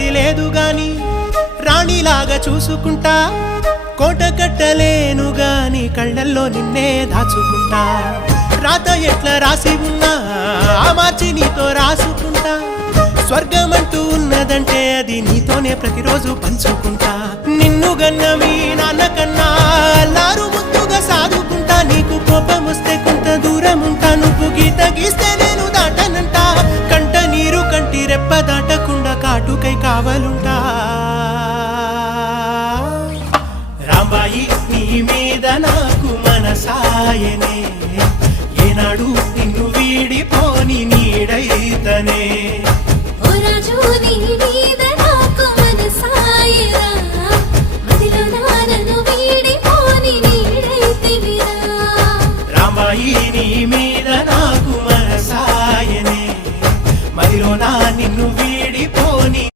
అనేది లేదు గాని రాణిలాగా చూసుకుంటా కోట కట్టలేను గాని కళ్ళల్లో నిన్నే దాచుకుంటా రాత ఎట్లా రాసి ఉన్నా మార్చి నీతో రాసుకుంటా స్వర్గమంటూ ఉన్నదంటే అది నీతోనే ప్రతిరోజు పంచుకుంటా నిన్ను గన్న మీ నాన్న కన్నా లారు ముద్దుగా సాదుకుంటా నీకు కోపం వస్తే కొంత దూరం ఉంటా నువ్వు గీత గీస్తే నేను దాటనంట కంట నీరు కంటి రెప్ప దాటకుండా కాటుకై కావలుంటా రాంబాయి నీ మీద నాకు మనసాయనే ఏనాడు నిన్ను వీడిపోని నీడైతనే ఓ రాజు నీ